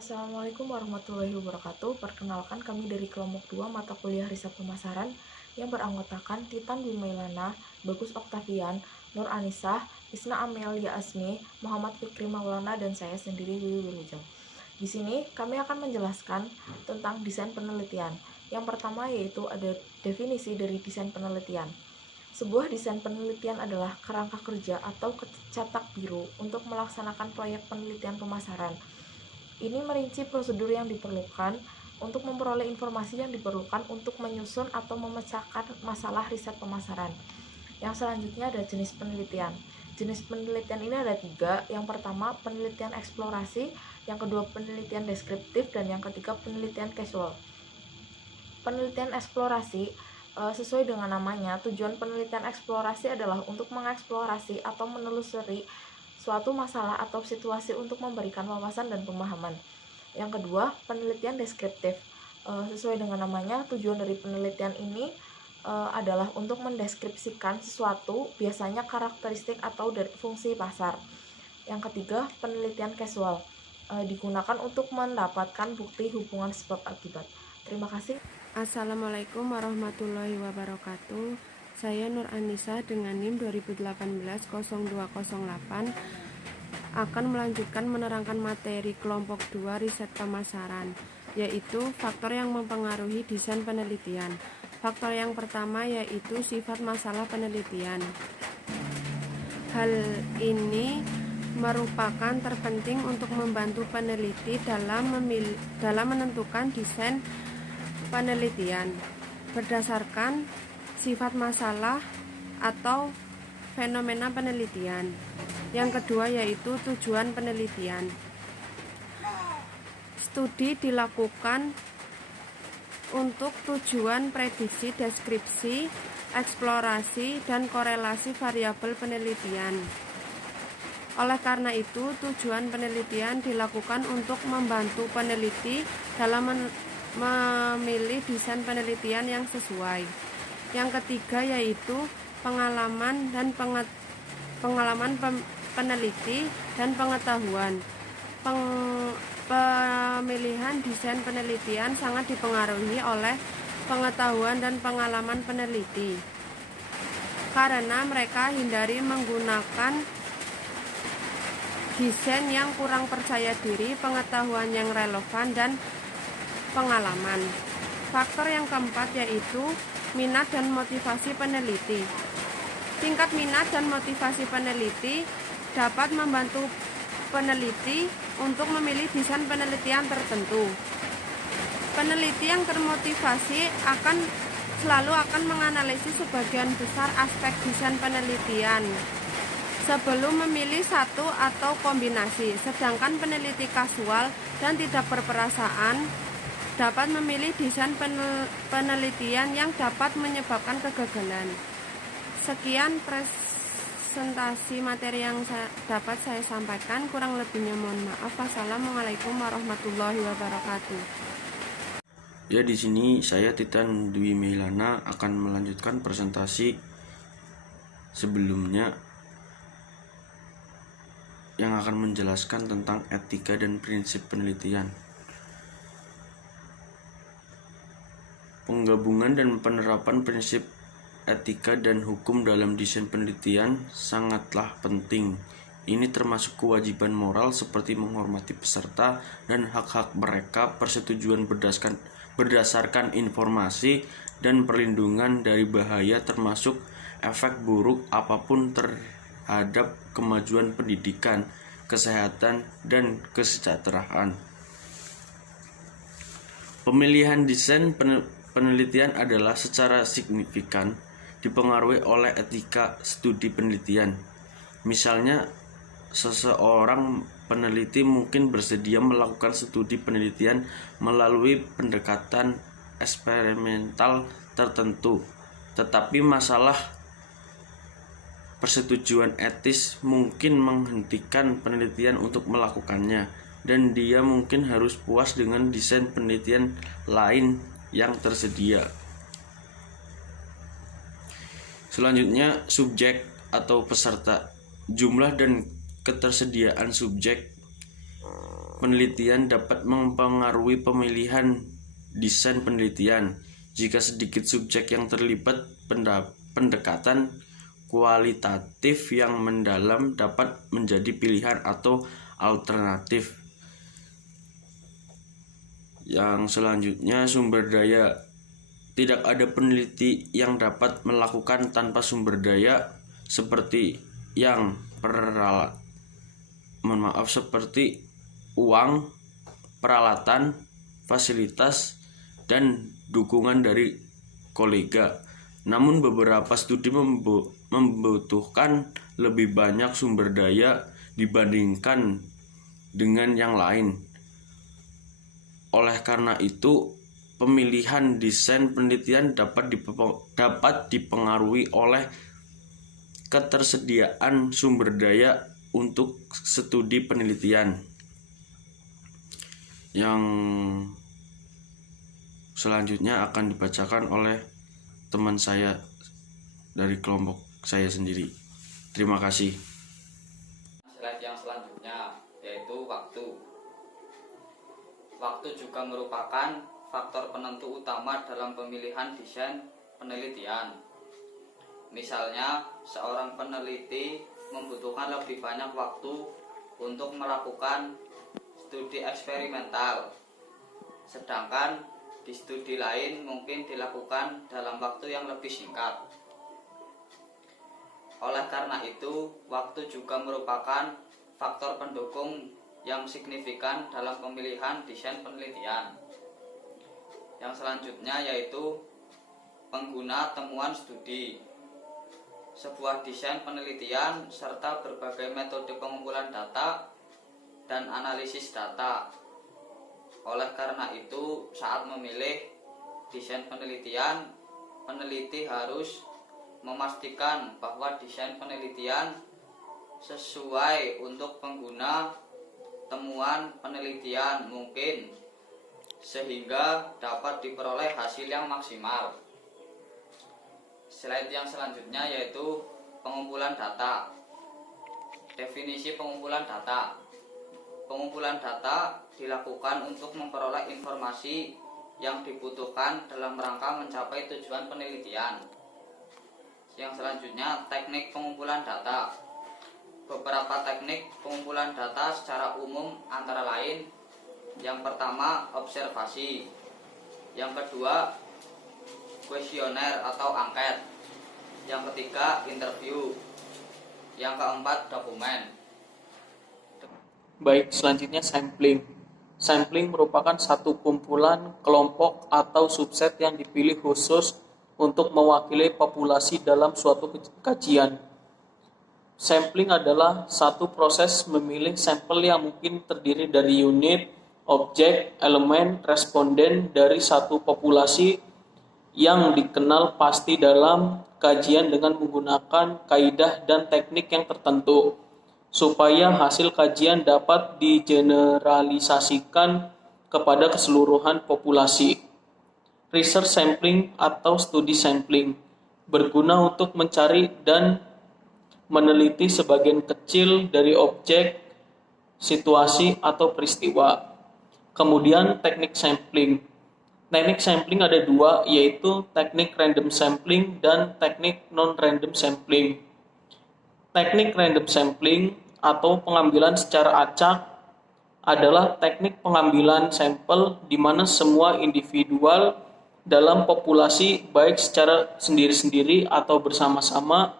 Assalamualaikum warahmatullahi wabarakatuh. Perkenalkan, kami dari kelompok 2 mata kuliah riset pemasaran yang beranggotakan Titan Dwi Mailana, Bagus Oktavian, Nur Anisah, Isna Amelia Asmi, Muhammad Fikri Maulana, dan saya sendiri Wiwi Wilujeng. Di sini kami akan menjelaskan tentang desain penelitian. Yang pertama yaitu ada definisi dari desain penelitian. Sebuah desain penelitian adalah kerangka kerja atau cetak biru untuk melaksanakan proyek penelitian pemasaran. Ini merinci prosedur yang diperlukan untuk memperoleh informasi yang diperlukan untuk menyusun atau memecahkan masalah riset pemasaran. Yang selanjutnya ada jenis penelitian. Jenis penelitian ini ada 3. Yang pertama, penelitian eksplorasi. Yang kedua, penelitian deskriptif. Dan yang ketiga, penelitian casual. Penelitian eksplorasi sesuai dengan namanya, tujuan penelitian eksplorasi adalah untuk mengeksplorasi atau menelusuri suatu masalah atau situasi untuk memberikan wawasan dan pemahaman. Yang kedua, penelitian deskriptif. Sesuai dengan namanya, tujuan dari penelitian ini adalah untuk mendeskripsikan sesuatu, biasanya karakteristik atau dari fungsi pasar. Yang ketiga, penelitian casual. Digunakan untuk mendapatkan bukti hubungan sebab akibat. Terima kasih. Assalamualaikum warahmatullahi wabarakatuh. Saya Nur Anisah dengan NIM 2018-0208 akan melanjutkan menerangkan materi kelompok 2 riset pemasaran, yaitu faktor yang mempengaruhi desain penelitian. Faktor yang pertama yaitu sifat masalah penelitian. Hal ini merupakan terpenting untuk membantu peneliti dalam menentukan desain penelitian berdasarkan sifat masalah atau fenomena penelitian. Yang kedua yaitu tujuan penelitian. Studi dilakukan untuk tujuan prediksi, deskripsi, eksplorasi, dan korelasi variabel penelitian. Oleh karena itu, tujuan penelitian dilakukan untuk membantu peneliti dalam memilih desain penelitian yang sesuai. Yang ketiga yaitu pengalaman peneliti dan pengetahuan. Pemilihan desain penelitian sangat dipengaruhi oleh pengetahuan dan pengalaman peneliti, karena mereka hindari menggunakan desain yang kurang percaya diri, pengetahuan yang relevan, dan pengalaman. Faktor yang keempat yaitu minat dan motivasi peneliti. Tingkat minat dan motivasi peneliti dapat membantu peneliti untuk memilih desain penelitian tertentu. Peneliti yang termotivasi selalu akan menganalisis sebagian besar aspek desain penelitian sebelum memilih satu atau kombinasi, sedangkan peneliti kasual dan tidak berperasaan dapat memilih desain penelitian yang dapat menyebabkan kegagalan. Sekian presentasi materi yang dapat saya sampaikan, kurang lebihnya mohon maaf. Wassalamualaikum warahmatullahi wabarakatuh. Ya, di sini saya Titan Dwi Mailana akan melanjutkan presentasi sebelumnya yang akan menjelaskan tentang etika dan prinsip penelitian. Penggabungan dan penerapan prinsip etika dan hukum dalam desain penelitian sangatlah penting. Ini termasuk kewajiban moral seperti menghormati peserta dan hak-hak mereka, persetujuan berdasarkan informasi, dan perlindungan dari bahaya termasuk efek buruk apapun terhadap kemajuan pendidikan, kesehatan, dan kesejahteraan. Pemilihan desain penelitian adalah secara signifikan dipengaruhi oleh etika studi penelitian. Misalnya, seseorang peneliti mungkin bersedia melakukan studi penelitian melalui pendekatan eksperimental tertentu, tetapi masalah persetujuan etis mungkin menghentikan penelitian untuk melakukannya, dan dia mungkin harus puas dengan desain penelitian lain yang tersedia. Selanjutnya, subjek atau peserta. Jumlah dan ketersediaan subjek penelitian dapat mempengaruhi pemilihan desain penelitian. Jika sedikit subjek yang terlibat, pendekatan kualitatif yang mendalam dapat menjadi pilihan atau alternatif. Yang selanjutnya, sumber daya. Tidak ada peneliti yang dapat melakukan tanpa sumber daya seperti seperti uang, peralatan, fasilitas, dan dukungan dari kolega. Namun beberapa studi membutuhkan lebih banyak sumber daya dibandingkan dengan yang lain. Oleh karena itu, pemilihan desain penelitian dapat dipengaruhi oleh ketersediaan sumber daya untuk studi penelitian. Yang selanjutnya akan dibacakan oleh teman saya dari kelompok saya sendiri. Terima kasih. Slide yang selanjutnya yaitu waktu. Waktu juga merupakan faktor penentu utama dalam pemilihan desain penelitian. Misalnya, seorang peneliti membutuhkan lebih banyak waktu untuk melakukan studi eksperimental, sedangkan di studi lain mungkin dilakukan dalam waktu yang lebih singkat. Oleh karena itu, waktu juga merupakan faktor pendukung yang signifikan dalam pemilihan desain penelitian. Yang selanjutnya yaitu pengguna temuan studi. Sebuah desain penelitian serta berbagai metode pengumpulan data dan analisis data. Oleh karena itu, saat memilih desain penelitian, peneliti harus memastikan bahwa desain penelitian sesuai untuk pengguna temuan penelitian mungkin, sehingga dapat diperoleh hasil yang maksimal. Slide yang selanjutnya yaitu pengumpulan data. Definisi pengumpulan data. Pengumpulan data dilakukan untuk memperoleh informasi yang dibutuhkan dalam rangka mencapai tujuan penelitian. Yang selanjutnya, teknik pengumpulan data. Beberapa teknik pengumpulan data secara umum antara lain: yang pertama, observasi. Yang kedua, kuesioner atau angket. Yang ketiga, interview. Yang keempat, dokumen. Baik, selanjutnya sampling. Sampling merupakan satu kumpulan, kelompok, atau subset yang dipilih khusus untuk mewakili populasi dalam suatu kajian. Sampling adalah satu proses memilih sampel yang mungkin terdiri dari unit, objek, elemen, responden dari satu populasi yang dikenal pasti dalam kajian dengan menggunakan kaidah dan teknik yang tertentu, supaya hasil kajian dapat digeneralisasikan kepada keseluruhan populasi. Research sampling atau studi sampling berguna untuk mencari dan meneliti sebagian kecil dari objek, situasi, atau peristiwa. Kemudian teknik sampling. Teknik sampling ada dua, yaitu teknik random sampling dan teknik non-random sampling. Teknik random sampling atau pengambilan secara acak adalah teknik pengambilan sampel di mana semua individual dalam populasi baik secara sendiri-sendiri atau bersama-sama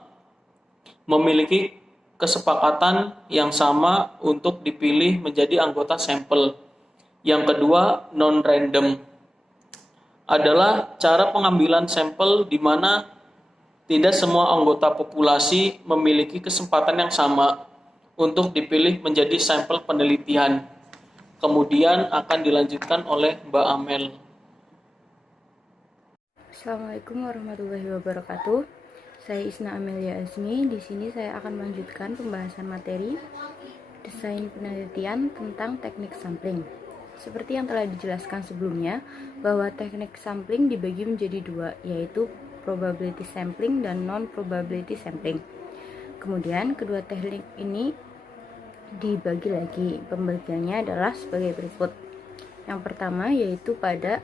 memiliki kesepakatan yang sama untuk dipilih menjadi anggota sampel. Yang kedua, non-random adalah cara pengambilan sampel di mana tidak semua anggota populasi memiliki kesempatan yang sama untuk dipilih menjadi sampel penelitian. Kemudian akan dilanjutkan oleh Mbak Amel. Assalamualaikum warahmatullahi wabarakatuh. Saya Isna Amelia Azmi. Di sini saya akan melanjutkan pembahasan materi desain penelitian tentang teknik sampling. Seperti yang telah dijelaskan sebelumnya, bahwa teknik sampling dibagi menjadi dua, yaitu probability sampling dan non-probability sampling. Kemudian, kedua teknik ini dibagi lagi. Pembagiannya adalah sebagai berikut. Yang pertama yaitu pada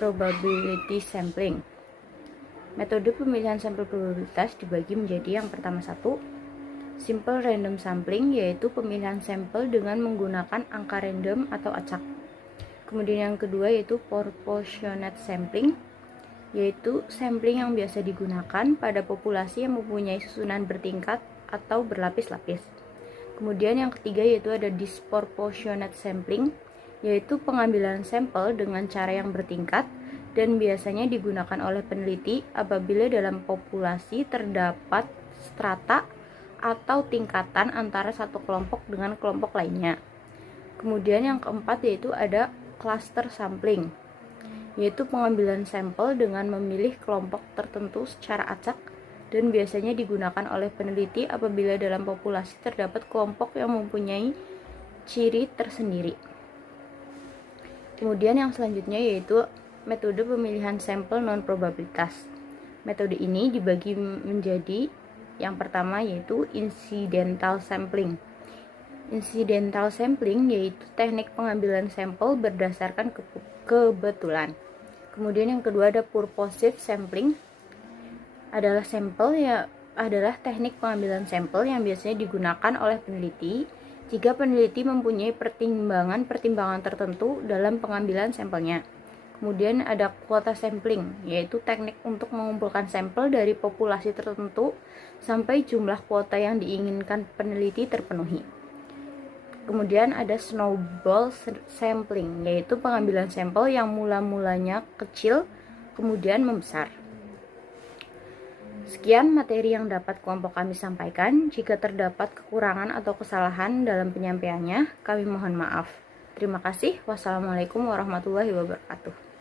probability sampling. Metode pemilihan sampel probabilitas dibagi menjadi yang pertama satu, simple random sampling, yaitu pemilihan sampel dengan menggunakan angka random atau acak. Kemudian yang kedua yaitu proportionate sampling, yaitu sampling yang biasa digunakan pada populasi yang mempunyai susunan bertingkat atau berlapis-lapis. Kemudian yang ketiga yaitu ada disproportionate sampling, yaitu pengambilan sampel dengan cara yang bertingkat dan biasanya digunakan oleh peneliti apabila dalam populasi terdapat strata atau tingkatan antara satu kelompok dengan kelompok lainnya. Kemudian yang keempat yaitu ada cluster sampling, yaitu pengambilan sampel dengan memilih kelompok tertentu secara acak dan biasanya digunakan oleh peneliti apabila dalam populasi terdapat kelompok yang mempunyai ciri tersendiri. Kemudian yang selanjutnya yaitu metode pemilihan sampel non-probabilitas. Metode ini dibagi menjadi yang pertama yaitu incidental sampling. Incidental sampling yaitu teknik pengambilan sampel berdasarkan kebetulan. Kemudian yang kedua ada purposive sampling. Adalah teknik pengambilan sampel yang biasanya digunakan oleh peneliti jika peneliti mempunyai pertimbangan tertentu dalam pengambilan sampelnya. Kemudian ada quota sampling, yaitu teknik untuk mengumpulkan sampel dari populasi tertentu sampai jumlah kuota yang diinginkan peneliti terpenuhi. Kemudian ada snowball sampling, yaitu pengambilan sampel yang mula-mulanya kecil kemudian membesar. Sekian materi yang dapat kelompok kami sampaikan. Jika terdapat kekurangan atau kesalahan dalam penyampaiannya, kami mohon maaf. Terima kasih. Wassalamualaikum warahmatullahi wabarakatuh.